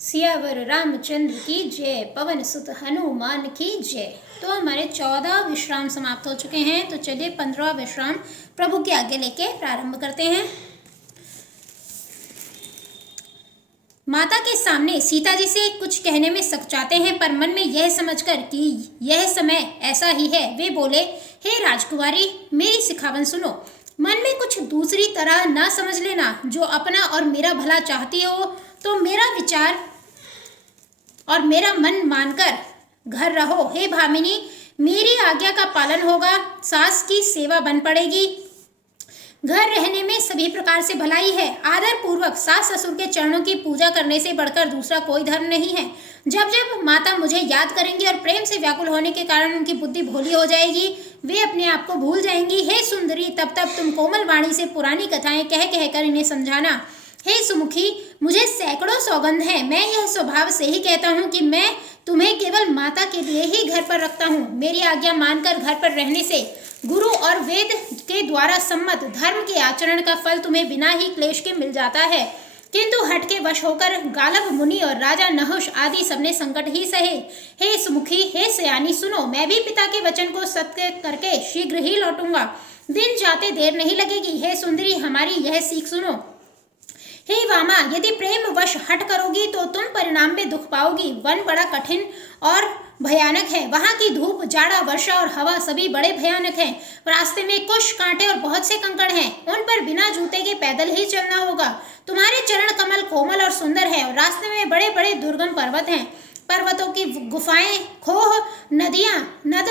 सियावर रामचंद्र की जय, पवन सुत हनुमान की जय। तो हमारे 14 विश्राम समाप्त हो चुके हैं। तो चलिए 15वां विश्राम प्रभु की आज्ञा लेके प्रारंभ करते हैं। माता के सामने सीता जी से कुछ कहने में सकचाते हैं, पर मन में यह समझकर कि यह समय ऐसा ही है, वे बोले, हे राजकुमारी, मेरी सिखावन सुनो। मन में कुछ दूसरी तरह ना समझ लेना। जो अपना और मेरा भला चाहती हो तो मेरा विचार और मेरा मन मानकर घर रहो। हे भामिनी, मेरी आज्ञा का पालन होगा, सास की सेवा बन पड़ेगी। घर रहने में सभी प्रकार से भलाई है। आदर पूर्वक सास ससुर के चरणों की पूजा करने से बढ़कर दूसरा कोई धर्म नहीं है। जब जब माता मुझे याद करेंगी और प्रेम से व्याकुल होने के कारण उनकी बुद्धि भोली हो जाएगी, वे अपने आप को भूल जाएंगी। हे सुंदरी, तब तब तुम कोमल वाणी से पुरानी कथाएं कह कहकर इन्हें समझाना। हे सुमुखी, मुझे सैकड़ों सौगंध है। मैं यह स्वभाव से ही कहता हूँ कि मैं तुम्हें केवल माता के लिए ही घर पर रखता हूँ। मेरी आज्ञा मानकर घर पर रहने से गुरु और वेद के द्वारा सम्मत धर्म के आचरण का फल तुम्हें बिना ही क्लेश के मिल जाता है, किंतु हट के वश होकर गालव मुनि और राजा नहुष आदि सबने संकट ही सहे। हे सुमुखी, हे सयानी, सुनो, मैं भी पिता के वचन को सत्य करके शीघ्र ही लौटूंगा। दिन जाते देर नहीं लगेगी। हे सुंदरी, हमारी यह सीख सुनो। हे वामा, यदि प्रेम वश हट करोगी तो तुम परिणाम में दुख पाओगी। वन बड़ा कठिन और भयानक है। वहां की धूप, जाड़ा, वर्षा और हवा सभी बड़े भयानक हैं। रास्ते में कुश, कांटे और बहुत से कंकड़ हैं। उन पर बिना जूते के पैदल ही चलना होगा। तुम्हारे चरण कमल कोमल और सुंदर है और रास्ते में बड़े बड़े दुर्गम पर्वत हैं। पर्वतों की गुफाएं, खोह, नदियां, नद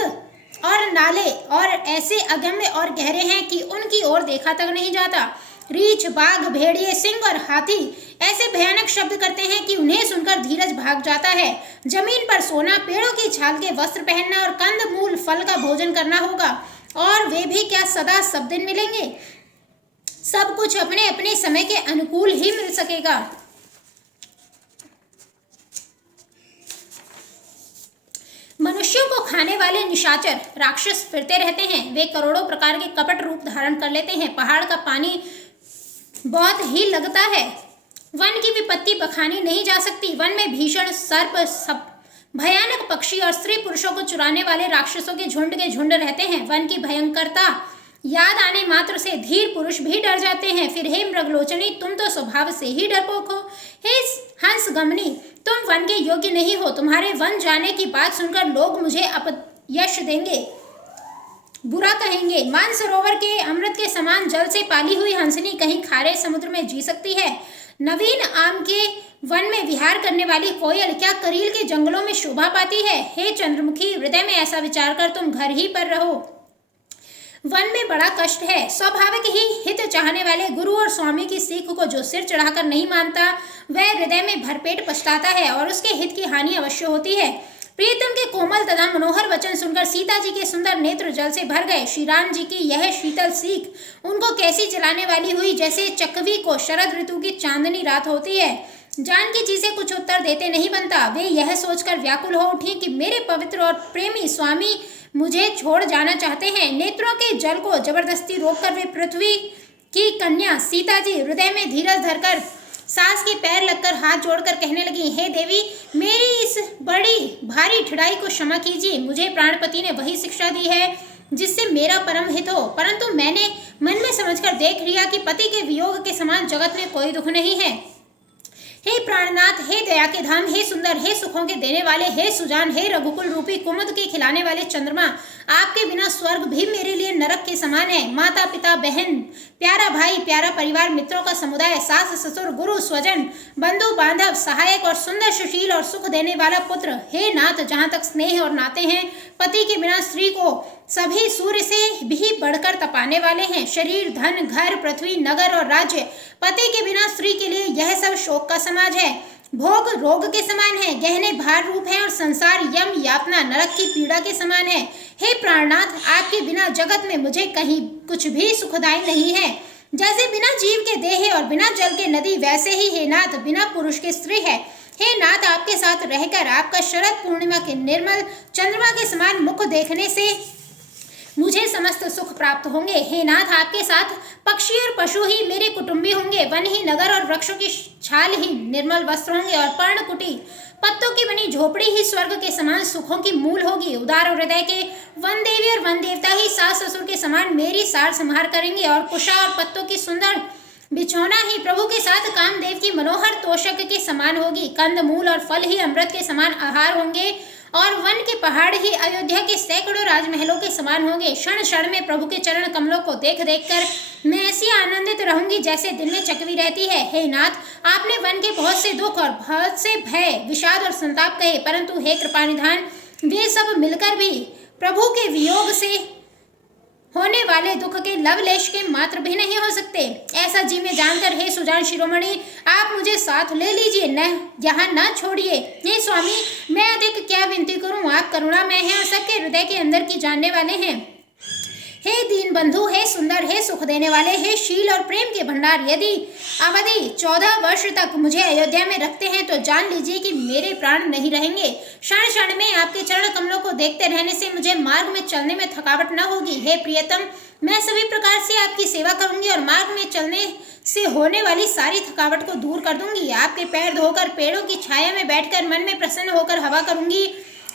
और नाले और ऐसे अगम्य और गहरे हैं कि उनकी ओर देखा तक नहीं जाता। रीछ, बाघ, भेड़िए, सिंह और हाथी ऐसे भयानक शब्द करते हैं कि उन्हें सुनकर धीरज भाग जाता है। जमीन पर सोना, पेड़ों की छाल के वस्त्र पहनना और कंद मूल फल का भोजन करना होगा। और वे भी क्या सदा सब दिन मिलेंगे? सब कुछ अपने अपने समय के अनुकूल ही मिल सकेगा। मनुष्यों को खाने वाले निशाचर राक्षस फिरते रहते हैं। वे करोड़ों प्रकार के कपट रूप धारण कर लेते हैं। पहाड़ का पानी बहुत ही लगता है। वन की विपत्ति बखानी नहीं जा सकती। वन में भीषण सर्प, सब भयानक पक्षी और स्त्री पुरुषों को चुराने वाले राक्षसों के झुंड रहते हैं। वन की भयंकरता याद आने मात्र से धीर पुरुष भी डर जाते हैं। फिर हे मृगलोचनी, तुम तो स्वभाव से ही डरपोक हो। हे हंस गमनी, तुम वन के योग्य नहीं हो। तुम्हारे वन जाने की बात सुनकर लोग मुझे अपयश देंगे, बुरा कहेंगे। मानसरोवर के अमृत के समान जल से पाली हुई हंसनी कहीं खारे समुद्र में जी सकती है? नवीन आम के वन में विहार करने वाली कोयल क्या करील के जंगलों में शोभा पाती है? हे चंद्रमुखी, हृदय में ऐसा विचार कर तुम घर ही पर रहो। वन में बड़ा कष्ट है। स्वाभाविक ही हित चाहने वाले गुरु और स्वामी की सीख को जो सिर चढ़ाकर नहीं मानता, वह हृदय में भरपेट पछताता है और उसके हित की हानि अवश्य होती है। प्रीतम के कोमल तथा मनोहर वचन सुनकर सीता जी के सुंदर नेत्र जल से भर गए। श्री राम जी की यह शीतल सीख उनको कैसी जलाने वाली हुई, जैसे चकवी को शरद ऋतु की चांदनी रात होती है। जानकी जी से कुछ उत्तर देते नहीं बनता। वे यह सोचकर व्याकुल हो उठी कि मेरे पवित्र और प्रेमी स्वामी मुझे छोड़ जाना चाहते हैं। नेत्रों के जल को जबरदस्ती रोककर वे पृथ्वी की कन्या सीता जी हृदय में धीरज धरकर सास के पैर लगकर हाथ जोड़कर कहने लगी, हे देवी, मेरी इस बड़ी भारी ठिड़ाई को क्षमा कीजिए। मुझे प्राणपति ने वही शिक्षा दी है जिससे मेरा परम हित हो, परंतु मैंने मन में समझकर देख लिया कि पति के वियोग के समान जगत में कोई दुख नहीं है। हे प्राणनाथ, हे दया के धाम, हे सुंदर, हे सुखों के देने वाले, हे सुजान, हे रघुकुल रूपी कुमुद के खिलाने वाले चंद्रमा, आपके बिना स्वर्ग भी मेरे लिए नरक के समान है। माता, पिता, बहन, प्यारा भाई, प्यारा परिवार, मित्रों का समुदाय, सास ससुर, गुरु, स्वजन, बंधु बांधव, सहायक और सुंदर सुशील और सुख देने वाला पुत्र, हे नाथ, जहाँ तक स्नेह और नाते हैं, पति के बिना स्त्री को सभी सूर्य से भी बढ़कर तपाने वाले हैं। शरीर, धन, घर, पृथ्वी, नगर और राज्य, पति के बिना स्त्री के लिए यह सब शोक का समाज है। भोग रोग के समान है, गहने भार रूप है और संसार यम यातना नरक की पीड़ा के समान है। हे प्राणनाथ, आपके बिना जगत में मुझे कहीं कुछ भी सुखदायी नहीं है। जैसे बिना जीव के देह है और बिना जल के नदी, वैसे ही हे नाथ, बिना पुरुष के स्त्री है। हे नाथ, आपके साथ रहकर आपका शरद पूर्णिमा के निर्मल चंद्रमा के समान मुख देखने से मुझे समस्त सुख प्राप्त होंगे। हे नाथ, आपके साथ पक्षी और पशु ही मेरे कुटुंबी होंगे, वन ही नगर और वृक्षों की छाल ही निर्मल वस्त्र होंगे और पर्णकुटी पत्तों की बनी झोपड़ी ही स्वर्ग के समान सुखों की मूल होगी। उदार हृदय के वन देवी और वन देवता ही सास ससुर के समान मेरी सार संभार करेंगे और कुशा और पत्तों की सुंदर बिछौना ही प्रभु के साथ कामदेव की मनोहर तोषक के समान होगी। कंद मूल और फल ही अमृत के समान आहार होंगे और वन के पहाड़ ही अयोध्या के सैकड़ों राजमहलों के समान होंगे। क्षण क्षण में प्रभु के चरण कमलों को देख देख कर मैं ऐसी आनंदित रहूंगी जैसे दिल में चकवी रहती है। हे नाथ, आपने वन के बहुत से दुख और बहुत से भय, विषाद और संताप कहे, परंतु हे कृपानिधान, वे सब मिलकर भी प्रभु के वियोग से होने वाले दुख के लवलेश के मात्र भी नहीं हो सकते। ऐसा जी में जानकर हे सुजान शिरोमणि, आप मुझे साथ ले लीजिए, न यहाँ न छोड़िए। हे स्वामी, मैं अधिक क्या विनती करूं, आप करुणामय हैं और सबके हृदय के अंदर की जानने वाले हैं। हे दीन बंधु, हे सुंदर, हे सुख देने वाले, हे शील और प्रेम के भंडार, यदि अवधि 14 वर्ष तक मुझे अयोध्या में रखते हैं तो जान लीजिए कि मेरे प्राण नहीं रहेंगे। क्षण क्षण में आपके चरण कमलों को देखते रहने से मुझे मार्ग में चलने में थकावट न होगी। हे प्रियतम, मैं सभी प्रकार से आपकी सेवा करूंगी और मार्ग में चलने से होने वाली सारी थकावट को दूर कर दूंगी। आपके पैर धोकर पेड़ों की छाया में बैठकर मन में प्रसन्न होकर हवा करूंगी।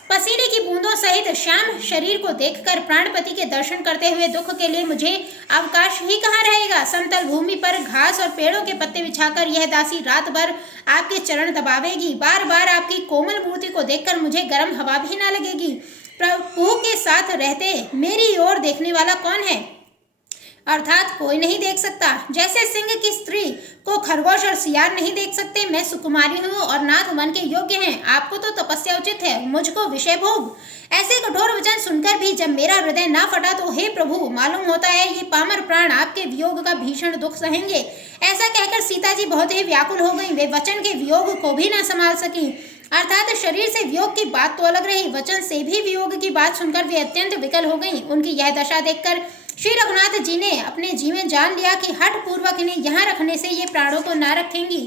पसीने की बूंदों सहित श्याम शरीर को देखकर प्राणपति के दर्शन करते हुए दुख के लिए मुझे अवकाश ही कहाँ रहेगा। समतल भूमि पर घास और पेड़ों के पत्ते बिछाकर यह दासी रात भर आपके चरण दबावेगी। बार बार आपकी कोमल मूर्ति को देखकर मुझे गर्म हवा भी ना लगेगी। प्रभु के साथ रहते मेरी ओर देखने वाला कौन है? अर्थात कोई नहीं देख सकता। जैसे सिंह की स्त्री को खरगोश और सियार नहीं देख सकते, मैं सुकुमारी हूँ और नाथ वन के योग्य हैं। आपको तो तपस्या उचित है, मुझको विषय भोग। ऐसे कठोर वचन सुनकर भी जब मेरा हृदय ना फटा तो हे प्रभु, मालूम होता है ये पामर प्राण आपके वियोग का भीषण दुख सहेंगे। ऐसा कहकर सीता जी बहुत ही व्याकुल हो गई। वे वचन के वियोग को भी ना संभाल सकी। अर्थात शरीर से वियोग की बात तो अलग रही, वचन से भी वियोग की बात सुनकर वे अत्यंत विकल हो गईं। उनकी यह दशा देखकर श्री रघुनाथ जी ने अपने जी में जान लिया कि हठ पूर्वक इन्हें यहाँ रखने से ये प्राणों को ना रखेंगी।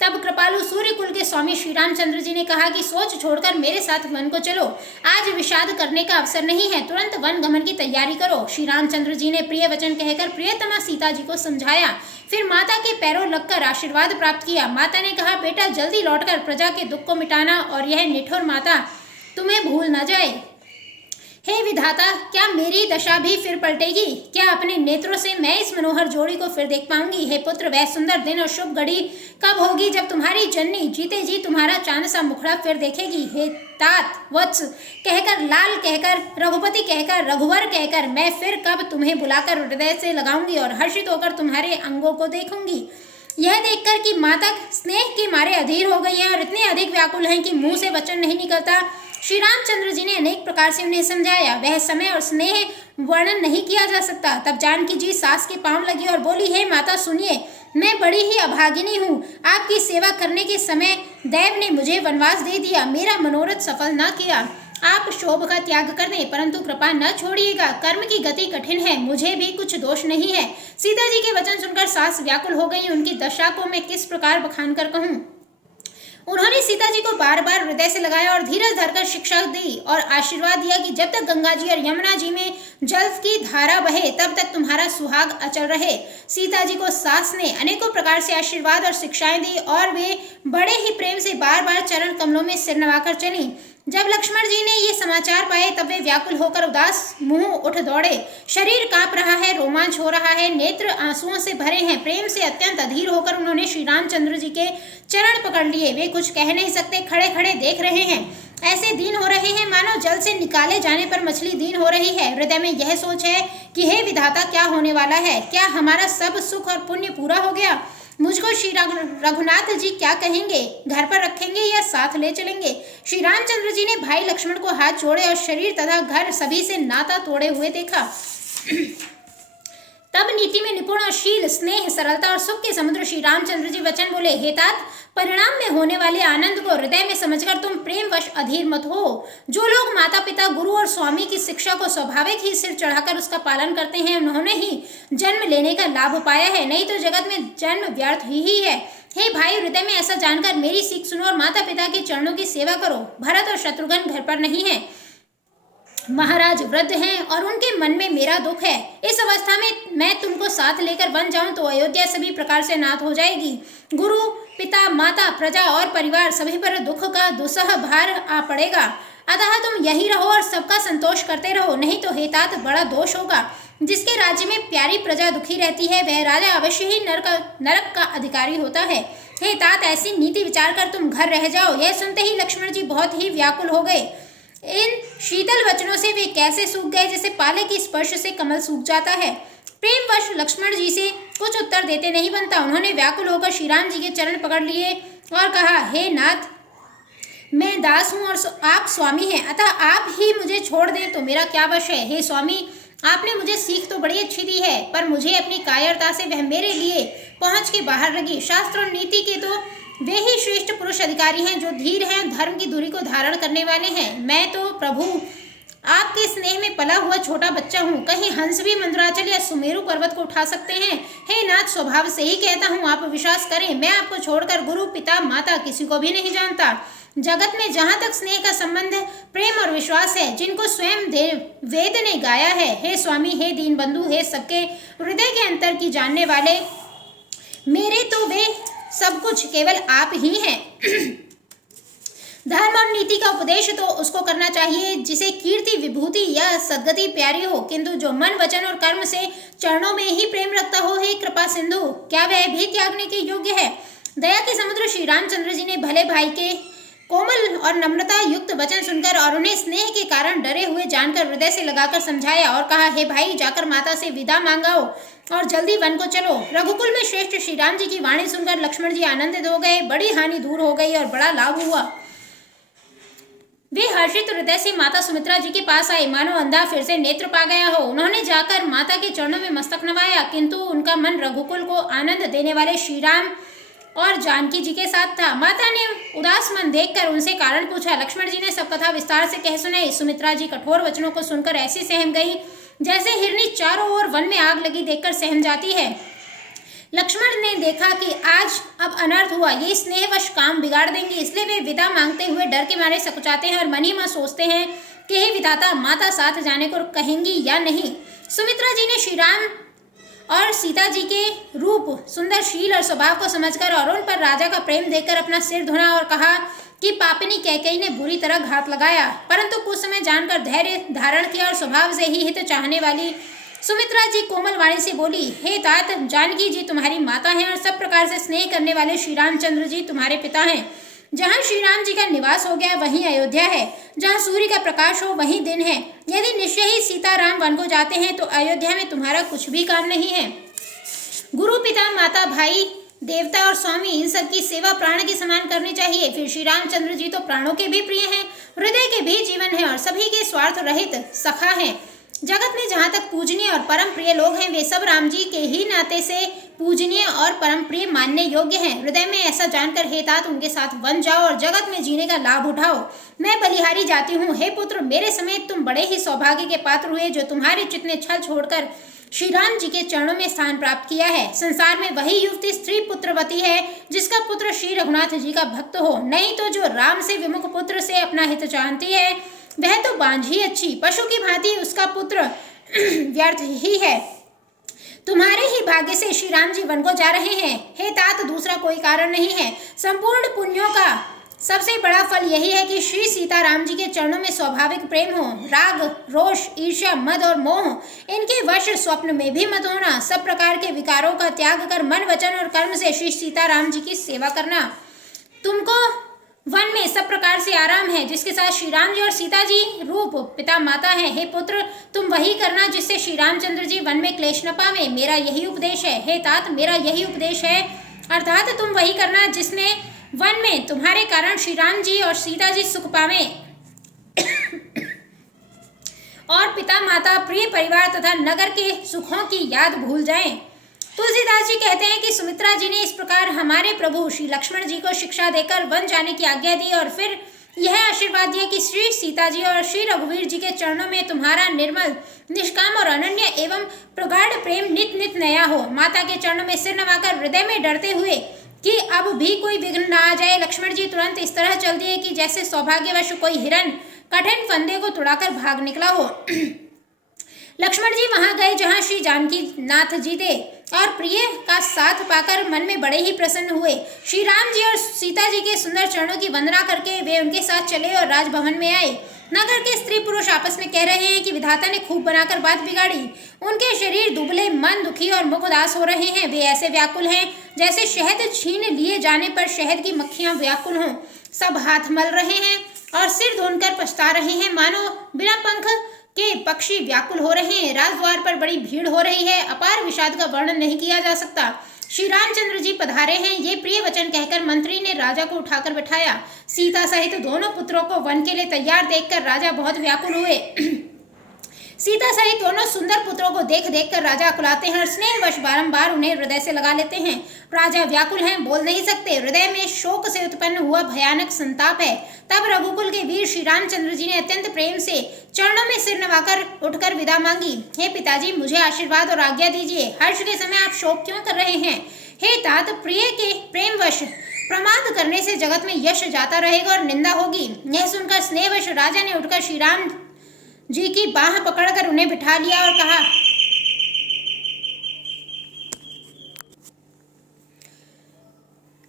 तब कृपालु सूर्य कुल के स्वामी श्री रामचंद्र जी ने कहा कि सोच छोड़कर मेरे साथ वन को चलो। आज विषाद करने का अवसर नहीं है, तुरंत वन गमन की तैयारी करो। श्री रामचंद्र जी ने प्रिय वचन कहकर प्रियतमा सीता जी को समझाया, फिर माता के पैरों लगकर आशीर्वाद प्राप्त किया। माता ने कहा, बेटा जल्दी लौटकर प्रजा के दुख को मिटाना और यह निठुर माता तुम्हें भूल न जाए। हे विधाता, क्या मेरी दशा भी फिर पलटेगी? क्या अपने नेत्रों से मैं इस मनोहर जोड़ी को फिर देख पाऊंगी? हे पुत्र, वह सुंदर दिन और शुभ घड़ी कब होगी जब तुम्हारी जननी जीते जी तुम्हारा चांद सा मुखड़ा फिर देखेगी? हे तात, वत्स कहकर, लाल कहकर, रघुपति कहकर, रघुवर कहकर मैं फिर कब तुम्हें बुलाकर हृदय से लगाऊंगी और हर्षित होकर तुम्हारे अंगों को देखूंगी। यह देखकर कि माता स्नेह के मारे अधीर हो गई हैं और इतने अधिक व्याकुल हैं कि मुंह से वचन नहीं निकलता, श्री रामचंद्र जी ने अनेक प्रकार से उन्हें समझाया। वह समय और स्नेह वर्णन नहीं किया जा सकता। तब जानकी जी सास के पांव लगी और बोली, हे माता सुनिए, मैं बड़ी ही अभागिनी हूँ। आपकी सेवा करने के समय देव ने मुझे वनवास दे दिया, मेरा मनोरथ सफल न किया। आप शोभ का त्याग कर दें, परंतु कृपा न छोड़िएगा। कर्म की गति कठिन है, मुझे भी कुछ दोष नहीं है। सीता जी के वचन सुनकर सास व्याकुल हो गई। उनकी दशा को मैं किस प्रकार बखान कर कहूँ। उन्होंने सीता जी को बार बार हृदय से लगाया और धीरज धरकर शिक्षा दी और आशीर्वाद दिया कि जब तक गंगा जी और यमुना जी में जल की धारा बहे तब तक तुम्हारा सुहाग अचल रहे। सीता जी को सास ने अनेकों प्रकार से आशीर्वाद और शिक्षाएं दी और वे बड़े ही प्रेम से बार बार चरण कमलों में सिर नवाकर चली। जब लक्ष्मण जी ने ये समाचार पाए तब वे व्याकुल होकर उदास मुंह उठ दौड़े। शरीर कांप रहा है, रोमांच हो रहा है, नेत्र आंसुओं से भरे हैं। प्रेम से अत्यंत अधीर होकर उन्होंने श्री रामचंद्र जी के चरण पकड़ लिए। वे कुछ कह नहीं सकते, खड़े खड़े देख रहे हैं। ऐसे दीन हो रहे हैं मानो जल से निकाले जाने पर मछली दीन हो रही है। हृदय में यह सोच है कि हे विधाता, क्या होने वाला है? क्या हमारा सब सुख और पुण्य पूरा हो गया? मुझको श्री रघुनाथ जी क्या कहेंगे? घर पर रखेंगे या साथ ले चलेंगे? श्री रामचंद्र जी ने भाई लक्ष्मण को हाथ जोड़े और शरीर तथा घर सभी से नाता तोड़े हुए देखा। तब नीति में निपुण और शील, स्नेह, सरलता और सुख के समुद्र श्री रामचंद्र जी वचन बोले, हे तात, परिणाम में होने वाले आनंद को हृदय में समझकर तुम प्रेमवश अधीर मत हो। जो लोग माता पिता, गुरु और स्वामी की शिक्षा को स्वाभाविक ही सिर चढ़ाकर उसका पालन करते हैं, उन्होंने ही जन्म लेने का लाभ पाया है, नहीं तो जगत में जन्म व्यर्थ ही है। हे भाई, हृदय में ऐसा जानकर मेरी सीख सुनो और माता पिता के चरणों की सेवा करो। भरत और शत्रुघ्न घर पर नहीं है, महाराज वृद्ध हैं और उनके मन में मेरा दुख है। इस अवस्था में मैं तुमको साथ लेकर वन जाऊं तो अयोध्या सभी प्रकार से नाथ हो जाएगी। गुरु, पिता, माता, प्रजा और परिवार सभी पर दुख का दुस्सह भार आ पड़ेगा। अतः तुम यही रहो और सबका संतोष करते रहो, नहीं तो हे तात बड़ा दोष होगा। जिसके राज्य में प्यारी प्रजा दुखी रहती है वह राजा अवश्य ही नरक का अधिकारी होता है। हे तात, ऐसी नीति विचार कर तुम घर रह जाओ। यह सुनते ही लक्ष्मण जी बहुत ही व्याकुल हो गए। इन शीतल वचनों से वे कैसे सूख गए जैसे पाले के स्पर्श से कमल सूख जाता है। प्रेमवश लक्ष्मण जी से कुछ उत्तर देते नहीं बनता। उन्होंने व्याकुल होकर श्री राम जी के चरण पकड़ लिए और कहा, हे नाथ, मैं दास हूँ और आप स्वामी हैं, अतः आप ही मुझे छोड़ दें तो मेरा क्या वश है। हे स्वामी, आपने मुझे सीख तो बड़ी अच्छी दी है, पर मुझे अपनी कायरता से वह मेरे लिए पहुंच के बाहर लगी। शास्त्र और नीति के तो वे ही श्रेष्ठ पुरुष अधिकारी हैं जो धीर हैं, धर्म की दूरी को धारण करने वाले हैं। मैं तो प्रभु आपके स्नेह में पला हुआ छोटा बच्चा हूँ। कहीं हंस भी मंदराचल या सुमेरु पर्वत को उठा सकते हैं। हे नाथ, स्वभाव से ही कहता हूँ, आप विश्वास करें, मैं आपको छोड़कर गुरु, पिता, माता किसी को भी नहीं जानता। जगत में जहाँ तक स्नेह का संबंध प्रेम और विश्वास है, जिनको स्वयं वेद ने गाया है। हे स्वामी, हे दीन बंधु, हे सबके हृदय के अंतर की जानने वाले, मेरे तो वे सब कुछ केवल आप ही हैं। धर्म और नीति का उपदेश तो उसको करना चाहिए जिसे कीर्ति, विभूति या सद्गति प्यारी हो, किंतु जो मन, वचन और कर्म से चरणों में ही प्रेम रखता हो, हे कृपा सिंधु, क्या वह भी त्यागने के योग्य है। दया के समुद्र श्री रामचंद्र जी ने भले भाई के कोमल और नम्रता युक्त वचन सुनकर और उन्हें स्नेह के कारण डरे हुए जानकर हृदय से लगाकर समझाया और कहा, हे भाई, जाकर माता से विदा मांगाओ और जल्दी वन को चलो। रघुकुल में श्रेष्ठ श्री राम जी की वाणी सुनकर लक्ष्मण जी आनंदित हो गए। बड़ी हानि दूर हो गई और बड़ा लाभ हुआ। वे हर्षित हृदय से माता सुमित्रा जी के पास आए, मानो अंधा फिर से नेत्र पा गया हो। उन्होंने जाकर माता के चरणों में मस्तक नवाया, किंतु उनका मन रघुकुल को आनंद देने वाले श्री राम और जानकी जी के साथ था। माता ने उदास मन देखकर उनसे कारण पूछा। लक्ष्मण जी ने सब कथा विस्तार से कह सुनाई। सुमित्रा जी कठोर वचनों को सुनकर ऐसी सहम गई जैसे हिरनी चारों ओर वन में आग लगी देखकर सहम जाती है। लक्ष्मण ने देखा कि आज अब अनर्थ हुआ, ये स्नेहवश काम बिगाड़ देंगे, इसलिए वे विदा मांगते हुए डर के मारे सकुचाते हैं और मन ही मन सोचते हैं कि हे विधाता, माता साथ जाने को कहेंगी या नहीं। सुमित्रा जी ने श्री राम और सीता जी के रूप, सुंदर शील और स्वभाव को समझकर और उन पर राजा का प्रेम देखकर अपना सिर धुना और कहा कि पापिनी कैकेयी ने बुरी तरह घात लगाया, परंतु कुछ समय जानकर धैर्य धारण किया और स्वभाव से ही हित चाहने वाली सुमित्रा जी कोमल वाणी से बोली, हे तात, जानकी जी तुम्हारी माता हैं और सब प्रकार से स्नेह करने वाले श्री रामचंद्र जी तुम्हारे पिता हैं। जहाँ श्री राम जी का निवास हो गया वहीं अयोध्या है, जहाँ सूर्य का प्रकाश हो वहीं दिन है। यदि निश्चय ही सीता राम वन को जाते हैं तो अयोध्या में तुम्हारा कुछ भी काम नहीं है। गुरु, पिता, माता, भाई, देवता और स्वामी, इन सब की सेवा प्राण के समान करनी चाहिए। फिर श्री रामचंद्र जी तो प्राणों के भी प्रिय हैं, हृदय के भी जीवन है और सभी के स्वार्थ रहित सखा हैं। जगत में जहाँ तक पूजनीय और परम प्रिय लोग हैं वे सब राम जी के ही नाते से पूजनीय और परम प्रिय मानने योग्य हैं। हृदय में ऐसा जानकर हे तात, उनके साथ वन जाओ और जगत में जीने का लाभ उठाओ। मैं बलिहारी जाती हूँ। हे पुत्र, मेरे समेत तुम बड़े ही सौभाग्य के पात्र हुए जो तुम्हारे चित्त ने छल छोड़कर श्री राम जी के चरणों में स्थान प्राप्त किया है। संसार में वही युवती स्त्री पुत्रवती है जिसका पुत्र श्री रघुनाथ जी का भक्त हो, नहीं तो जो राम से विमुख पुत्र से अपना हित चाहती है वह तो बांझ ही अच्छी, पशु की भांति उसका पुत्र व्यर्थ ही है। तुम्हारे ही भाग्य से श्री राम जी वन को जा रहे हैं। हे तात, दूसरा कोई कारण नहीं है। संपूर्ण पुण्यों का सबसे बड़ा फल यही है कि श्री सीता राम जी के चरणों में स्वाभाविक प्रेम हो। राग, रोष, ईर्ष्या, मद और मोह इनके वश स्वप्न में भी मत होना। सब प्रकार के विकारों का त्याग कर मन, वचन और कर्म से श्री सीता राम जी की सेवा करना। तुमको वन में सब प्रकार से आराम है जिसके साथ श्री राम जी और सीता जी रूप पिता माता हैं। हे पुत्र, तुम वही करना जिससे श्री रामचंद्र जी वन में क्लेश न पावे। मेरा यही उपदेश है। हे तात, मेरा यही उपदेश है, अर्थात तुम वही करना जिसमें वन में तुम्हारे कारण श्री राम जी और सीता जी सुख पावे और पिता माता, प्रिय परिवार तथा नगर के सुखों की याद भूल जाएं। तुलसीदास जी कहते हैं कि सुमित्रा जी ने इस प्रकार हमारे प्रभु श्री लक्ष्मण जी को शिक्षा देकर वन जाने की आज्ञा दी और फिर यह आशीर्वाद दिया कि श्री सीता जी और श्री रघुवीर जी के चरणों में तुम्हारा निर्मल, निष्काम और अनन्य एवं प्रगाढ़ प्रेम नित नित नया हो। माता के चरणों में सिर नवाकर हृदय में डरते हुए कि अब भी कोई विघ्न न आ जाए, लक्ष्मण जी तुरंत इस तरह चल दिए कि जैसे सौभाग्यवश कोई हिरन कठिन फंदे को तुड़ाकर भाग निकला हो। लक्ष्मण जी वहां गए जहां श्री जानकी नाथ जी थे और प्रिय का साथ पाकर मन में बड़े ही प्रसन्न हुए। श्री राम जी और सीता जी के सुंदर चरणों की वंदना करके वे उनके साथ चले और राजभवन में आए। नगर के स्त्री पुरुष आपस में कह रहे हैं कि विधाता ने खूब बनाकर बात बिगाड़ी। उनके शरीर दुबले, मन दुखी और मुख उदास हो रहे हैं। वे ऐसे व्याकुल हैं जैसे शहद छीन लिए जाने पर शहद की मक्खियां व्याकुल हों। सब हाथ मल रहे हैं और सिर धोनकर पछता रहे हैं, मानो बिना पंख के पक्षी व्याकुल हो रहे हैं। राजद्वार पर बड़ी भीड़ हो रही है। अपार विषाद का वर्णन नहीं किया जा सकता। श्री रामचंद्र जी पधारे हैं, ये प्रिय वचन कहकर मंत्री ने राजा को उठाकर बिठाया। सीता सहित दोनों पुत्रों को वन के लिए तैयार देखकर राजा बहुत व्याकुल हुए। सीता सहित दोनों सुंदर पुत्रों को देख देख कर राजा अकुलाते हैं और स्नेहवश बारंबार उन्हें हृदय से लगा लेते हैं। राजा व्याकुल हैं, बोल नहीं सकते। हृदय में शोक से उत्पन्न हुआ भयानक संताप है। तब रघुकुल के वीर श्री रामचंद्र जी ने अत्यंत प्रेम से चरणों में सिर नवाकर उठकर विदा मांगी। हे पिताजी, मुझे आशीर्वाद और आज्ञा दीजिए। हर्ष के समय आप शोक क्यों कर रहे हैं? हे तात, प्रिय के प्रेमवश प्रमाद करने से जगत में यश जाता रहेगा और निंदा होगी। यह सुनकर स्नेहवश राजा ने उठकर श्री राम जी की बाह पकड़कर उन्हें बिठा लिया और कहा,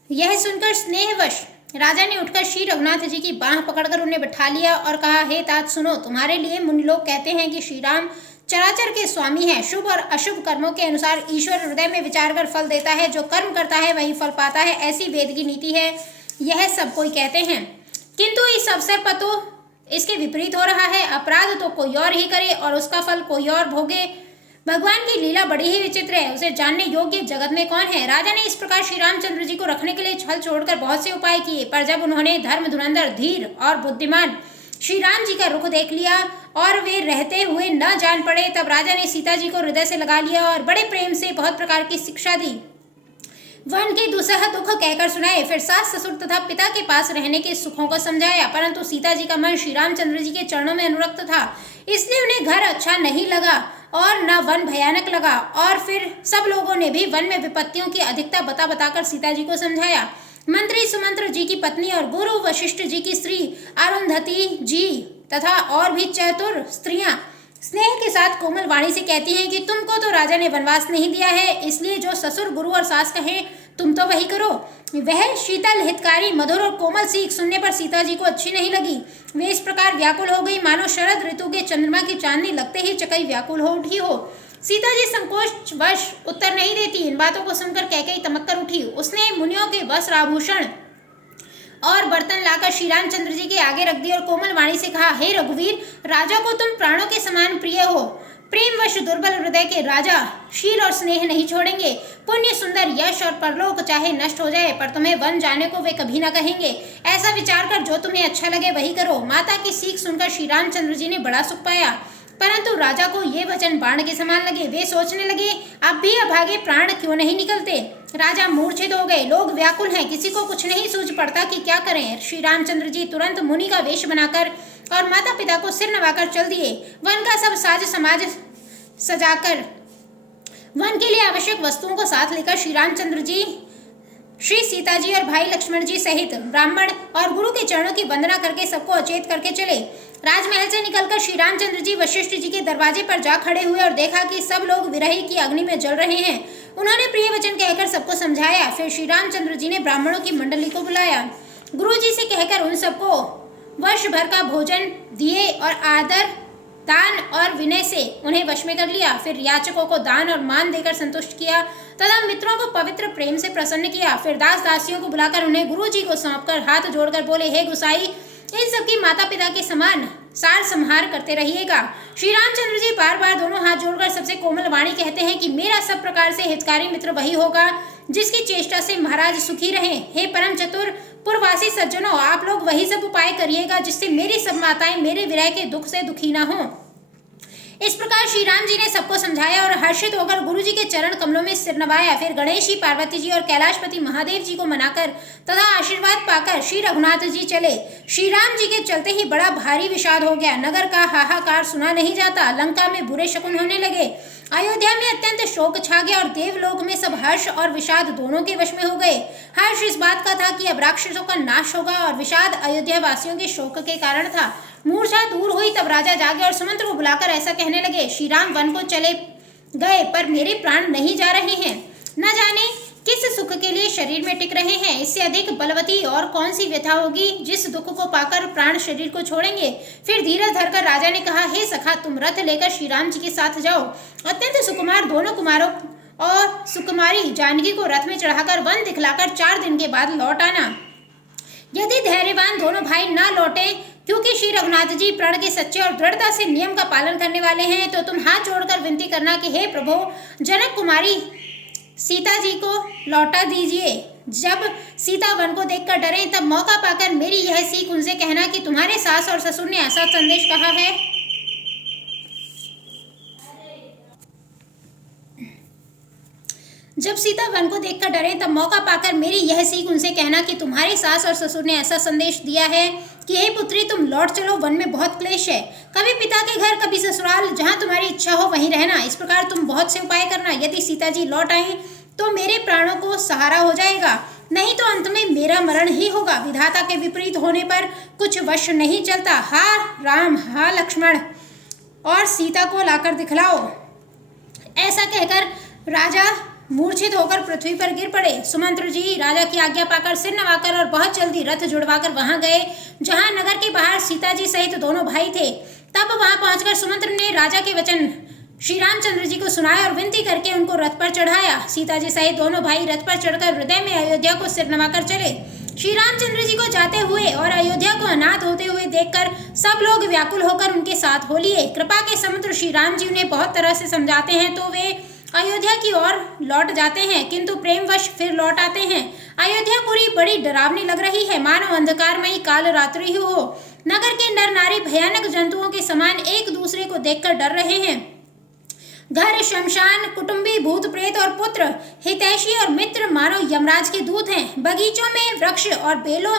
यह सुनकर स्नेहवश राजा ने उठकर श्री रघुनाथ जी की बाह पकड़कर उन्हें बिठा लिया और कहा, हे तात सुनो, तुम्हारे लिए मुनि लोग कहते हैं कि श्री राम चराचर के स्वामी हैं। शुभ और अशुभ कर्मों के अनुसार ईश्वर हृदय में विचार कर फल देता है। जो कर्म करता है वही फल पाता है, ऐसी वेद की नीति है। यह सब कोई कहते हैं, किंतु इस अवसर पर तो इसके विपरीत हो रहा है। अपराध तो कोई और ही करे और उसका फल कोई और भोगे। भगवान की लीला बड़ी ही विचित्र है, उसे जानने योग्य जगत में कौन है। राजा ने इस प्रकार श्री रामचंद्र जी को रखने के लिए छल छोड़कर बहुत से उपाय किए, पर जब उन्होंने धर्म धुरंधर, धीर और बुद्धिमान श्री राम जी का रुख देख लिया और वे रहते हुए न जान पड़े, तब राजा ने सीता जी को हृदय से लगा लिया और बड़े प्रेम से बहुत प्रकार की शिक्षा दी, वन के दुसह दुख कहकर सुनाए। फिर सास ससुर तथा पिता के पास रहने के सुखों को समझाया। परंतु सीता जी का मन श्री रामचंद्र जी के चरणों में अनुरक्त था, इसलिए उन्हें घर अच्छा नहीं लगा और न वन भयानक लगा। और फिर सब लोगों ने भी वन में विपत्तियों की अधिकता बता बताकर सीता जी को समझाया। मंत्री सुमंत्र जी की पत्नी और गुरु वशिष्ठ जी की स्त्री अरुंधति जी तथा और भी चतुर स्त्रियां स्नेह के साथ कोमल वाणी से कहती हैं कि तुमको तो राजा ने वनवास नहीं दिया है, इसलिए जो ससुर गुरु और सास कहें तुम तो वही करो। वह शीतल, हितकारी, मधुर और कोमल सीख सुनने पर सीता जी को अच्छी नहीं लगी। वे इस प्रकार व्याकुल हो गई मानो शरद ऋतु के चंद्रमा की चांदनी लगते ही चकई व्याकुल हो उठी हो। सीता जी संकोच वश उत्तर नहीं देती। इन बातों को सुनकर कैकेयी तमक कर उठी। उसने मुनियों के वस्त्र आभूषण और बर्तन लाकर श्री रामचंद्र जी के आगे रख दिए और कोमल वाणी से कहा, हे रघुवीर, राजा को तुम प्राणों के समान प्रिय हो। प्रेमवश दुर्बल हृदय के राजा शील और स्नेह नहीं छोड़ेंगे। पुण्य, सुंदर, यश और परलोक चाहे नष्ट हो जाए, पर तुम्हें वन जाने को वे कभी न कहेंगे। ऐसा विचार कर जो तुम्हें अच्छा लगे वही करो। माता की सीख सुनकर श्री रामचंद्र जी ने बड़ा सुख पाया, परंतु राजा को ये वचन बाण के समान लगे। वे सोचने लगे, अब भी अभागे प्राण क्यों नहीं निकलते। राजा मूर्छित हो गए। लोग व्याकुल हैं, किसी को कुछ नहीं सूझ पड़ता कि क्या करें। श्री रामचंद्र जी तुरंत मुनि का वेश बनाकर और माता पिता को सिर नवाकर चल दिए। वन का सब साज समाज सजाकर वन के लिए आवश्यक वस्तुओं को साथ लेकर श्री रामचंद्र जी, श्री सीता जी और भाई लक्ष्मण जी सहित ब्राह्मण और गुरु के चरणों की वंदना करके सबको अचेत करके चले। राजमहल से निकलकर श्री रामचंद्र जी वशिष्ठ जी के दरवाजे पर जा खड़े हुए और देखा कि सब लोग विरही की अग्नि में जल रहे हैं। उन्होंने प्रिय वचन कहकर सबको समझाया। फिर श्री रामचंद्र जी ने ब्राह्मणों की मंडली को बुलाया। गुरु जी से कहकर उन सबको वर्ष भर का भोजन दिए और आदर, दान और विनय से उन्हें वश में कर लिया। फिर याचकों को दान और मान देकर संतुष्ट किया तथा मित्रों को पवित्र प्रेम से प्रसन्न किया। फिर दास दासियों को बुलाकर उन्हें गुरु जी को सौंपकर हाथ जोड़कर बोले, हे गुसाई, इन सबकी माता पिता के समान सार संहार करते रहिएगा। श्री रामचंद्र जी बार बार दोनों हाथ जोड़कर सबसे कोमल वाणी कहते हैं कि मेरा सब प्रकार से हितकारी मित्र वही होगा जिसकी चेष्टा से महाराज सुखी रहें। हे परम चतुर पूर्ववासी सज्जनों, आप लोग वही सब उपाय करिएगा जिससे मेरी सब माताएं मेरे विरह के दुख से दुखी ना हों। इस प्रकार श्री राम जी ने सबको समझाया और हर्षित होकर गुरु जी के चरण कमलों में सिर नवाया। फिर गणेश जी, पार्वती जी और कैलाशपति महादेव जी को मनाकर तथा आशीर्वाद पाकर श्री रघुनाथ जी चले। श्री राम जी के चलते ही बड़ा भारी विषाद हो गया। नगर का हाहाकार सुना नहीं जाता। लंका में बुरे शकुन होने लगे। अयोध्या में अत्यंत शोक छा गया और देवलोक में सब हर्ष और विषाद दोनों के वश में हो गए। हर्ष इस बात का था कि अब राक्षसों का नाश होगा और विषाद अयोध्या वासियों के शोक के कारण था। मूर्छा दूर हुई तब राजा जागे और सुमंत्र को बुलाकर ऐसा कहने लगे, श्री राम वन को चले गए पर मेरे प्राण नहीं जा रहे हैं। न जाने किस सुख के लिए शरीर में टिक रहे हैं। इससे अधिक बलवती और कौन सी व्यथा होगी जिस दुख को पाकर प्राण शरीर को छोड़ेंगे। फिर धीरज धरकर राजा ने कहा, हे सखा, तुम रथ लेकर श्री राम जी के साथ जाओ। अत्यंत सुकुमार दोनों कुमारों और सुकुमारी जानकी को रथ में चढ़ाकर वन दिखलाकर 4 दिन के बाद लौट आना। यदि धैर्यवान दोनों भाई न लौटे, क्योंकि श्री रघुनाथ जी प्रण के सच्चे और दृढ़ता से नियम का पालन करने वाले हैं, तो तुम हाथ जोड़कर विनती करना कि हे प्रभु, जनक कुमारी सीता जी को लौटा दीजिए। जब सीता वन को देखकर डरे तब मौका पाकर मेरी यह सीख उनसे कहना कि तुम्हारे सास और ससुर ने ऐसा संदेश कहा है। जब सीता वन को देखकर डरे तब मौका पाकर मेरी यह सीख उनसे कहना कि तुम्हारी सास और ससुर ने ऐसा संदेश दिया है कि हे पुत्री, तुम लौट चलो, वन में बहुत क्लेश है। कभी पिता के घर, कभी ससुराल, जहाँ तुम्हारी इच्छा हो वहीं रहना। इस प्रकार तुम बहुत से उपाय करना। यदि सीता जी लौट आए तो मेरे प्राणों को सहारा हो जाएगा, नहीं तो अंत में मेरा मरण ही होगा। विधाता के विपरीत होने पर कुछ वश नहीं चलता। हा राम, हा लक्ष्मण, और सीता को लाकर दिखलाओ। ऐसा कहकर राजा मूर्छित होकर पृथ्वी पर गिर पड़े। सुमंत्र जी राजा की आज्ञा पाकर सिर नवाकर और बहुत जल्दी रथ जुड़वाकर वहां गए जहां नगर के बाहर सीता जी सहित दोनों भाई थे। तब वहां पहुंचकर सुमंत्र ने राजा के वचन श्री रामचंद्र जी को सुनाया और विनती करके उनको रथ पर चढ़ाया। सीता जी सहित दोनों भाई रथ पर चढ़कर हृदय में अयोध्या को सिर नवाकर चले। श्री रामचंद्र जी को जाते हुए और अयोध्या को अनाथ होते हुए देखकर सब लोग व्याकुल होकर उनके साथ हो लिए। कृपा के समुद्र श्री राम जी उन्हें बहुत तरह से समझाते हैं तो वे अयोध्या की ओर लौट जाते हैं, किंतु प्रेमवश फिर लौट आते हैं। अयोध्यापुरी बड़ी डरावनी लग रही है, मानो अंधकारमयी काल रात्रि ही हो। नगर के नर नारी भयानक जंतुओं के समान एक दूसरे को देखकर डर रहे हैं। घर, शमशान, कुटुंबी, भूत प्रेत और पुत्र, हितैषी और मित्र मानो यमराज के दूत हैं। बगीचों में वृक्ष और बेलों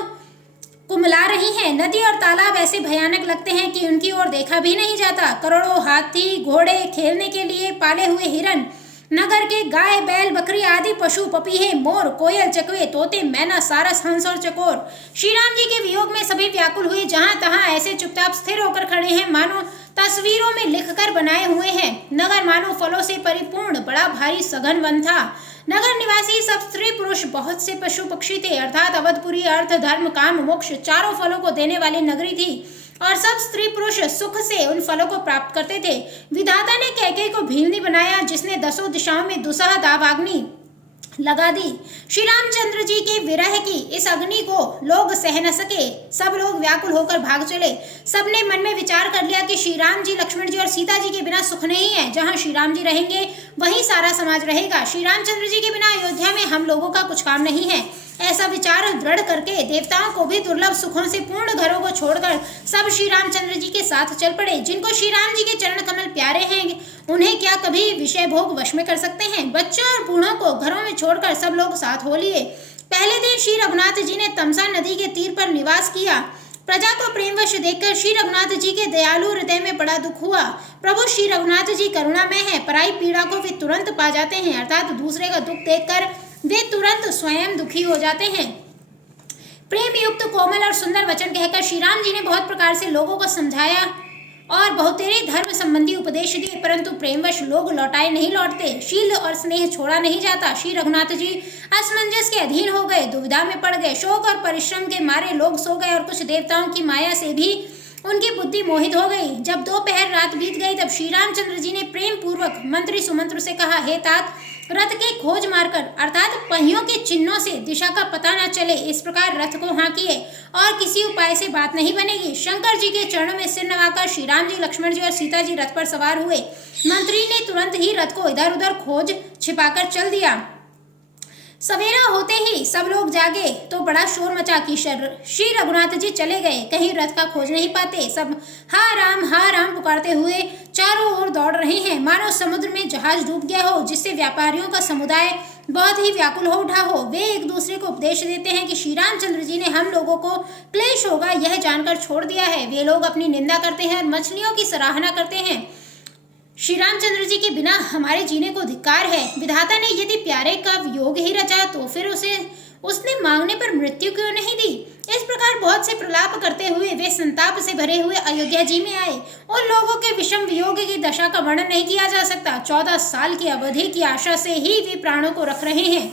कुमला रही हैं। नदी और तालाब ऐसे भयानक लगते हैं कि उनकी ओर देखा भी नहीं जाता। करोड़ों हाथी, घोड़े, खेलने के लिए पाले हुए हिरन, नगर के गाय, बैल, बकरी आदि पशु, पपीहे, मोर, कोयल, चकवे, तोते, मैना, सारस, हंस और चकोर श्री राम जी के वियोग में सभी व्याकुल हुए। जहां तहां ऐसे चुपचाप स्थिर होकर खड़े हैं मानो तस्वीरों में लिखकर बनाए हुए हैं। नगर मानो फलों से परिपूर्ण बड़ा भारी सघन वन था। नगर निवासी सब स्त्री पुरुष, बहुत से पशु पक्षी थे, अर्थात अवधपुरी अर्थ, धर्म, काम, मोक्ष चारों फलों को देने वाली नगरी थी और सब स्त्री पुरुष सुख से उन फलों को प्राप्त करते थे। विधाता ने कैकेयी को भीलनी बनाया, जिसने 10 दिशाओं में दुसह दावाग्नि लगा दी। श्री रामचंद्र जी के विरह की इस अग्नि को लोग सह न सके। सब लोग व्याकुल होकर भाग चले। सबने मन में विचार कर लिया कि श्री राम जी, लक्ष्मण जी और सीता जी के बिना सुख नहीं है। जहां श्री राम जी रहेंगे वहीं सारा समाज रहेगा। श्री रामचंद्र जी के बिना अयोध्या में हम लोगों का कुछ काम नहीं है। ऐसा विचार दृढ़ करके देवताओं को भी दुर्लभ सुखों से पूर्ण घरों को छोड़कर सब श्री रामचंद्र जी के साथ चल पड़े। जिनको श्री राम जी के चरण कमल प्यारे हैं, उन्हें क्या कभी विषय भोग वश में कर सकते हैं। बच्चों और बूढ़ों को घरों में छोड़कर सब लोग साथ हो लिए। पहले दिन श्री रघुनाथ जी ने तमसा नदी के तीर पर निवास किया। प्रजा को प्रेमवश देखकर श्री रघुनाथ जी के दयालु हृदय में बड़ा दुख हुआ। प्रभु श्री रघुनाथ जी करुणामय हैं, पराई पीड़ा को वे तुरंत पा जाते हैं, अर्थात दूसरे का दुख देखकर वे तुरंत स्वयं दुखी हो जाते हैं। प्रेम युक्त कोमल और सुंदर वचन कहकर श्री राम जी ने बहुत प्रकार से लोगों को समझाया और बहुतेरे धर्म संबंधी उपदेश दिए, परंतु प्रेमवश लोग लौटाए नहीं लौटते। शील और स्नेह छोड़ा नहीं जाता। श्री रघुनाथ जी असमंजस के अधीन हो गए, दुविधा में पड़ गए। शोक और परिश्रम के मारे लोग सो गए और कुछ देवताओं की माया से भी उनकी बुद्धि मोहित हो गई। जब दोपहर रात बीत गई तब श्री रामचंद्र जी ने प्रेम पूर्वक मंत्री सुमंत्र से कहा, हे तात, रथ के खोज मारकर अर्थात पहियों के चिन्हों से दिशा का पता न चले, इस प्रकार रथ को हाँकिए और किसी उपाय से बात नहीं बनेगी। शंकर जी के चरणों में सिर नवाकर श्री राम जी, लक्ष्मण जी और सीता जी रथ पर सवार हुए। मंत्री ने तुरंत ही रथ को इधर उधर खोज छिपाकर चल दिया। सवेरा होते ही सब लोग जागे तो बड़ा शोर मचा कि श्री रघुनाथ जी चले गए, कहीं रथ का खोज नहीं पाते। सब हा राम पुकारते हुए चारों ओर दौड़ रहे हैं, मानो समुद्र में जहाज डूब गया हो, जिससे व्यापारियों का समुदाय बहुत ही व्याकुल हो उठा हो। वे एक दूसरे को उपदेश देते हैं कि श्री रामचंद्र जी ने हम लोगों को क्लेश होगा यह जानकर छोड़ दिया है। वे लोग अपनी निंदा करते हैं और मछलियों की सराहना करते हैं। श्री रामचंद्र जी के बिना हमारे जीने को धिक्कार है। विधाता ने यदि प्यारे का वियोग ही रचा तो फिर उसने मांगने पर मृत्यु क्यों नहीं दी। इस प्रकार बहुत से प्रलाप करते हुए वे संताप से भरे हुए अयोध्या जी में आए। उन लोगों के विषम वियोग की दशा का वर्णन नहीं किया जा सकता। 14 साल की अवधि की आशा से ही वे प्राणों को रख रहे हैं।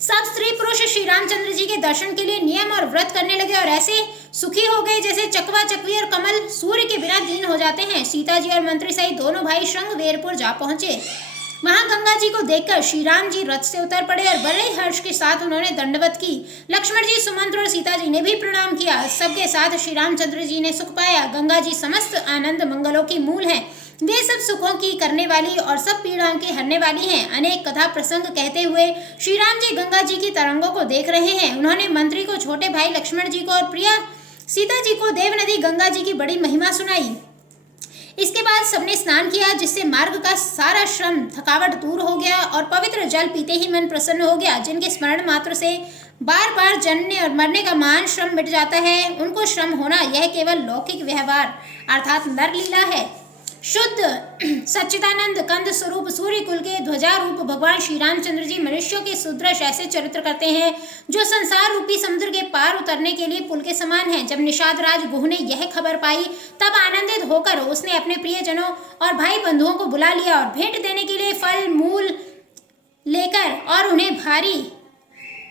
सब स्त्री पुरुष श्री रामचंद्र जी के दर्शन के लिए नियम और व्रत करने लगे और ऐसे सुखी हो गए जैसे चकवा चकवी और कमल सूर्य के बिना दीन हो जाते हैं। सीता जी और मंत्री सहित दोनों भाई श्रृंगवेरपुर जा पहुंचे। वहां गंगा जी को देखकर श्री राम जी रथ से उतर पड़े और बड़े हर्ष के साथ उन्होंने दंडवत की। लक्ष्मण जी, सुमंत्र और सीता जी ने भी प्रणाम किया। सबके साथ श्री रामचंद्र जी ने सुख पाया। गंगा जी समस्त आनंद मंगलों की मूल हैं। वे सब सुखों की करने वाली और सब पीड़ाओं की हरने वाली हैं। अनेक कथा प्रसंग कहते हुए श्री राम जी गंगा जी की तरंगों को देख रहे हैं। उन्होंने मंत्री को, छोटे भाई लक्ष्मण जी को और प्रिया सीता जी को देव नदी गंगा जी की बड़ी महिमा सुनाई। इसके बाद सबने स्नान किया, जिससे मार्ग का सारा श्रम थकावट दूर हो गया और पवित्र जल पीते ही मन प्रसन्न हो गया। जिनके स्मरण मात्र से बार बार जन्मने और मरने का महान श्रम मिट जाता है, उनको श्रम होना यह केवल लौकिक व्यवहार अर्थात नर लीला है। शुद्ध सच्चिदानंद कंद स्वरूप सूर्य कुल के ध्वजारूप भगवान श्री रामचंद्र जी मनुष्यों के सुदृश ऐसे चरित्र करते हैं जो संसार रूपी समुद्र के पार उतरने के लिए पुल के समान है। जब निषाद राज गुह ने यह खबर पाई तब आनंदित होकर उसने अपने प्रियजनों और भाई बंधुओं को बुला लिया और भेंट देने के लिए फल मूल लेकर और उन्हें भारी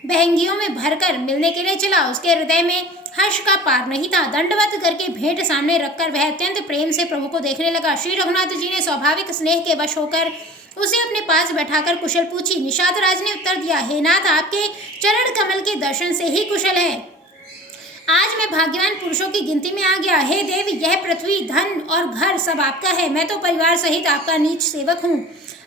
बहंगियों में भरकर मिलने के लिए चला। उसके हृदय में हर्ष का पार नहीं था। दंडवत करके भेंट सामने रखकर वह अत्यंत प्रेम से प्रभु को देखने लगा। श्री रघुनाथ जी ने स्वाभाविक स्नेह के वश होकर उसे अपने पास बैठाकर कुशल पूछी। निषाद राज ने उत्तर दिया, हे नाथ, आपके चरण कमल के दर्शन से ही कुशल है। आज मैं भाग्यवान पुरुषों की गिनती में आ गया। हे देव, यह पृथ्वी, धन और घर सब आपका है। मैं तो परिवार सहित आपका नीच सेवक हूँ।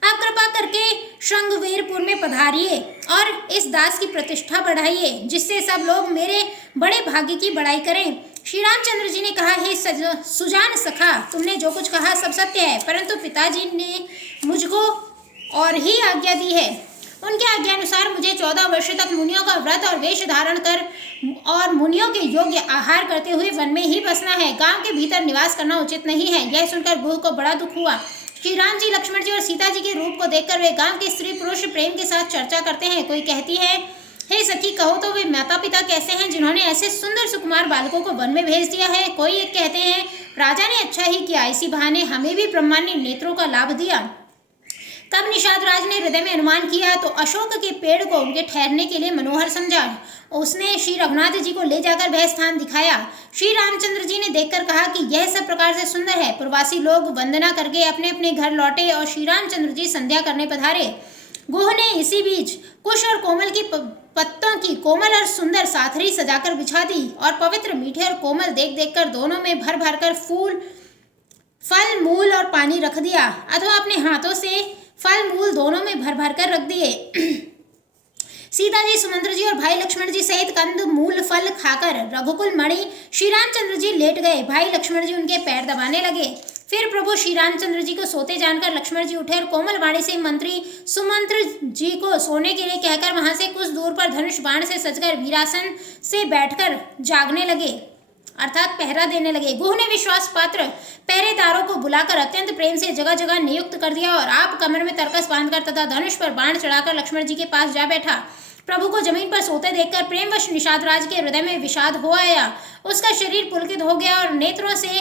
आप कृपा करके श्रृंगवेरपुर में पधारिए और इस दास की प्रतिष्ठा बढ़ाइए, जिससे सब लोग मेरे बड़े भाग्य की बड़ाई करें। श्री रामचंद्र जी ने कहा, हे सुजान सखा, तुमने जो कुछ कहा सब सत्य है, परंतु पिताजी ने मुझको और ही आज्ञा दी है। उनके आज्ञानुसार मुझे 14 वर्ष तक मुनियों का व्रत और वेश धारण कर और मुनियों के योग्य आहार करते हुए वन में ही बसना है। गांव के भीतर निवास करना उचित नहीं है। यह सुनकर गुह को बड़ा दुख हुआ। श्री राम जी, लक्ष्मण जी और सीता जी के रूप को देखकर वे गांव के स्त्री पुरुष प्रेम के साथ चर्चा करते हैं। कोई कहती है, हे सखी, कहो तो वे माता पिता कैसे हैं जिन्होंने ऐसे सुंदर सुकुमार बालकों को वन में भेज दिया है। कोई एक कहते हैं, राजा ने अच्छा ही किया, इसी बहाने हमें भी ब्रह्मांड ने नेत्रों का लाभ दिया। तब निषाद राज ने हृदय में अनुमान किया तो अशोक के पेड़ को उनके ठहरने के लिए मनोहर समझा। उसने श्री रघुनाथ जी को ले जाकर वह स्थान दिखाया। श्री रामचंद्र जी ने देखकर कहा कि यह सब प्रकार से सुंदर है। प्रवासी लोग वंदना करके अपने अपने घर लौटे और श्री रामचंद्र जी संध्या करने पधारे। गुह ने इसी बीच कुश और कोमल की पत्तों की कोमल और सुंदर साथरी सजाकर बिछा दी और पवित्र मीठे और कोमल देख देखकर दोनों में भर भर कर फल मूल और पानी रख दिया, अथवा अपने हाथों से फल मूल दोनों में भर भर कर रख दिए। सीता जी, सुमंत्र जी और भाई लक्ष्मण जी सहित कंद मूल फल खाकर रघुकुल मणि श्री रामचंद्र जी लेट गए। भाई लक्ष्मण जी उनके पैर दबाने लगे। फिर प्रभु श्री रामचंद्र जी को सोते जानकर लक्ष्मण जी उठे और कोमल वाणी से मंत्री सुमंत्र जी को सोने के लिए कहकर वहां से कुछ दूर पर धनुष बाण से सजकर वीरासन से बैठकर जागने लगे, अर्थात पहरा देने लगे। गुह ने विश्वास पात्र पहरेदारों को बुलाकर अत्यंत प्रेम से जगह जगह नियुक्त कर दिया और आप कमर में तरकस बांधकर तथा धनुष पर बाण चढ़ाकर लक्ष्मण जी के पास जा बैठा। प्रभु को जमीन पर सोते देखकर प्रेमवश निषाद राज के हृदय में विषाद हो आया। उसका शरीर पुलकित हो गया और नेत्रों से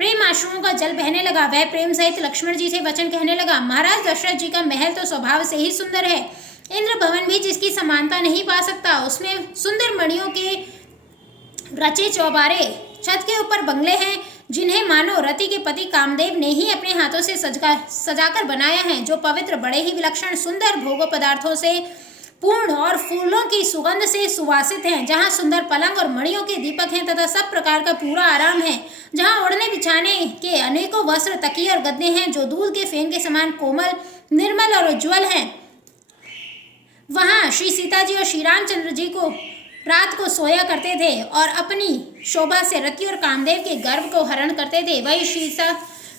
प्रेम आंसुओं का जल बहने लगा। वह प्रेम सहित लक्ष्मण जी से वचन कहने लगा, महाराज दशरथ जी का महल तो स्वभाव से ही सुंदर है। इंद्र भवन भी जिसकी समानता नहीं पा सकता। उसमें सुंदर मणियों के रचे चौबारे छत के ऊपर बंगले हैं, जिन्हें मानो रति के पति कामदेव ने ही अपने हाथों से सजाकर बनाया है, जो पवित्र, बड़े ही विलक्षण, सुंदर भोगों पदार्थों से पूर्ण और फूलों की सुगंध से सुवासित हैं, जहाँ सुंदर पलंग और मणियों के दीपक हैं तथा सब प्रकार का पूरा आराम है, जहाँ ओढ़ने बिछाने के अनेकों वस्त्र, तकिए और गद्दे हैं, जो दूध के फेन के समान कोमल, निर्मल और उज्ज्वल हैं। वहाँ श्री सीता जी और श्री रामचंद्र जी को रात को सोया करते थे और अपनी शोभा से रति और कामदेव के गर्भ को हरण करते थे। वही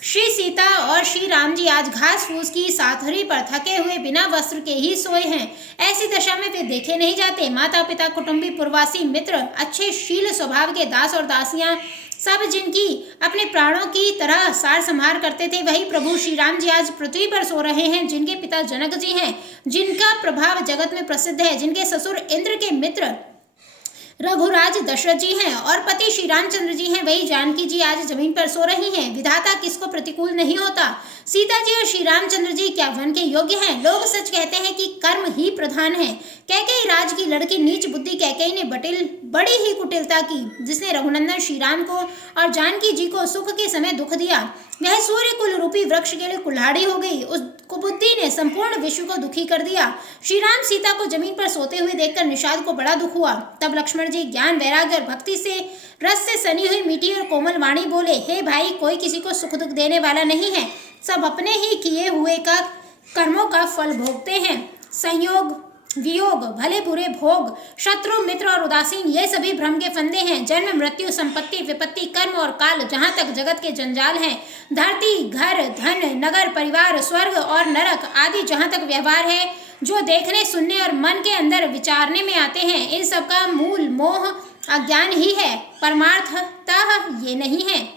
श्री सीता और श्री राम जी आज घास फूस की साथरी पर थके हुए बिना वस्त्र के ही सोए हैं। ऐसी दशा में वे देखे नहीं जाते। माता पिता, कुटुंबी, पुरवासी, मित्र, अच्छे शील स्वभाव के दास और दासियां सब जिनकी अपने प्राणों की तरह सार संहार करते थे, वही प्रभु श्री राम जी आज पृथ्वी पर सो रहे हैं। जिनके पिता जनक जी हैं, जिनका प्रभाव जगत में प्रसिद्ध है, जिनके ससुर इंद्र के मित्र रघुराज दशरथ जी हैं और पति श्री रामचंद्र जी हैं, वही जानकी जी आज जमीन पर सो रही हैं। विधाता किसको प्रतिकूल नहीं होता। सीता जी और श्री रामचंद्र जी क्या वन के योग्य हैं। लोग सच कहते हैं कि कर्म ही प्रधान है। कैकेयी राज की लड़की नीच बुद्धि कैकेयी ने बड़ी ही कुटिलता की, जिसने रघुनंदन श्री राम को और जानकी जी को सुख के समय दुख दिया। वह सूर्य कुल रूपी वृक्ष के लिए कुल्हाड़ी हो गई। उस कुबुद्धि ने संपूर्ण विश्व को दुखी कर दिया। श्री राम सीता को जमीन पर सोते हुए देखकर निषाद को बड़ा दुख हुआ। तब लक्ष्मण जी ज्ञान वैराग्य और भक्ति से रस से सनी हुई मीठी और कोमल वाणी बोले, हे भाई, कोई किसी को सुख दुख देने वाला नहीं है। सब अपने ही किए हुए का कर्मों का फल भोगते हैं। संयोग वियोग, भले बुरे भोग, शत्रु मित्र और उदासीन, ये सभी भ्रम के फंदे हैं। जन्म मृत्यु, संपत्ति विपत्ति, कर्म और काल, जहाँ तक जगत के जंजाल हैं, धरती घर धन नगर परिवार स्वर्ग और नरक आदि जहाँ तक व्यवहार है, जो देखने सुनने और मन के अंदर विचारने में आते हैं, इन सब का मूल मोह अज्ञान ही है। परमार्थतः ये नहीं है।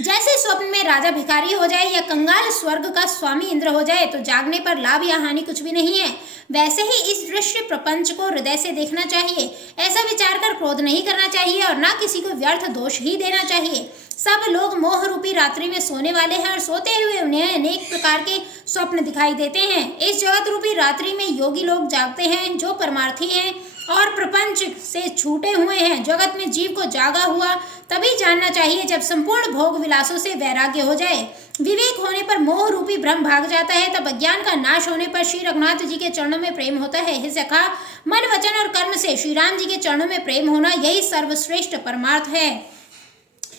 जैसे स्वप्न में राजा भिखारी हो जाए या कंगाल स्वर्ग का स्वामी इंद्र हो जाए तो जागने पर लाभ या हानि कुछ भी नहीं है, वैसे ही इस दृश्य प्रपंच को हृदय से देखना चाहिए। ऐसा विचार कर क्रोध नहीं करना चाहिए और ना किसी को व्यर्थ दोष ही देना चाहिए। सब लोग मोह रूपी रात्रि में सोने वाले हैं और सोते हुए उन्हें अनेक प्रकार के स्वप्न दिखाई देते हैं। इस जगत रूपी रात्रि में योगी लोग जागते हैं, जो परमार्थी हैं और प्रपंच से छूटे हुए हैं। जगत में जीव को जागा हुआ तभी जानना चाहिए जब संपूर्ण भोग विलासों से वैराग्य हो जाए। विवेक होने पर मोह रूपी भ्रम भाग जाता है। तब अज्ञान का नाश होने पर श्री रघुनाथ जी के चरणों में प्रेम होता है। हे सखा, मन वचन और कर्म से श्री राम जी के चरणों में प्रेम होना यही सर्वश्रेष्ठ परमार्थ है।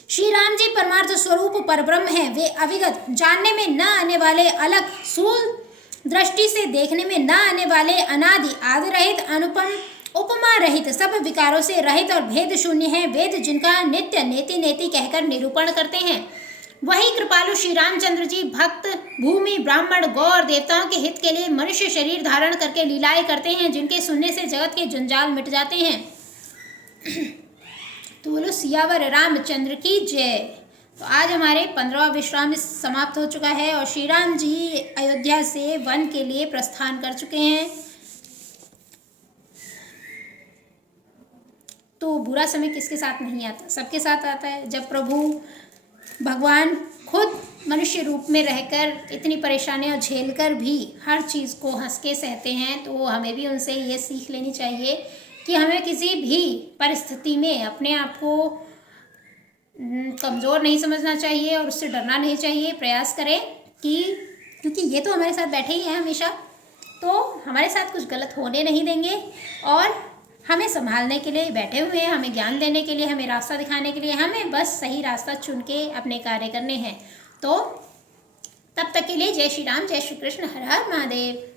श्री राम जी परमार्थ स्वरूप परब्रह्म है। वे अविगत, जानने में न आने वाले, अलग स्थूल दृष्टि से देखने में न आने वाले, अनादि आदि रहित, अनुपम उपमा रहित, सब विकारों से रहित और भेद शून्य है। वेद जिनका नित्य नेति नेति कहकर निरूपण करते हैं, वही कृपालु श्री रामचंद्र जी भक्त भूमि ब्राह्मण गौ और देवताओं के हित के लिए मनुष्य शरीर धारण करके लीलाएं करते हैं, जिनके सुनने से जगत के जंजाल मिट जाते हैं। तो बोलो सियावर रामचंद्र की जय। तो आज हमारे 15वां विश्राम समाप्त हो चुका है और श्री राम जी अयोध्या से वन के लिए प्रस्थान कर चुके हैं। तो बुरा समय किसके साथ नहीं आता, सबके साथ आता है। जब प्रभु भगवान खुद मनुष्य रूप में रहकर इतनी परेशानियां झेलकर भी हर चीज़ को हंस के सहते हैं, तो हमें भी उनसे ये सीख लेनी चाहिए कि हमें किसी भी परिस्थिति में अपने आप को कमज़ोर नहीं समझना चाहिए और उससे डरना नहीं चाहिए। प्रयास करें कि क्योंकि ये तो हमारे साथ बैठे ही हैं हमेशा, तो हमारे साथ कुछ गलत होने नहीं देंगे और हमें संभालने के लिए बैठे हुए हैं, हमें ज्ञान देने के लिए, हमें रास्ता दिखाने के लिए। हमें बस सही रास्ता चुन के अपने कार्य करने हैं। तो तब तक के लिए जय श्री राम, जय श्री कृष्ण, हर हर महादेव।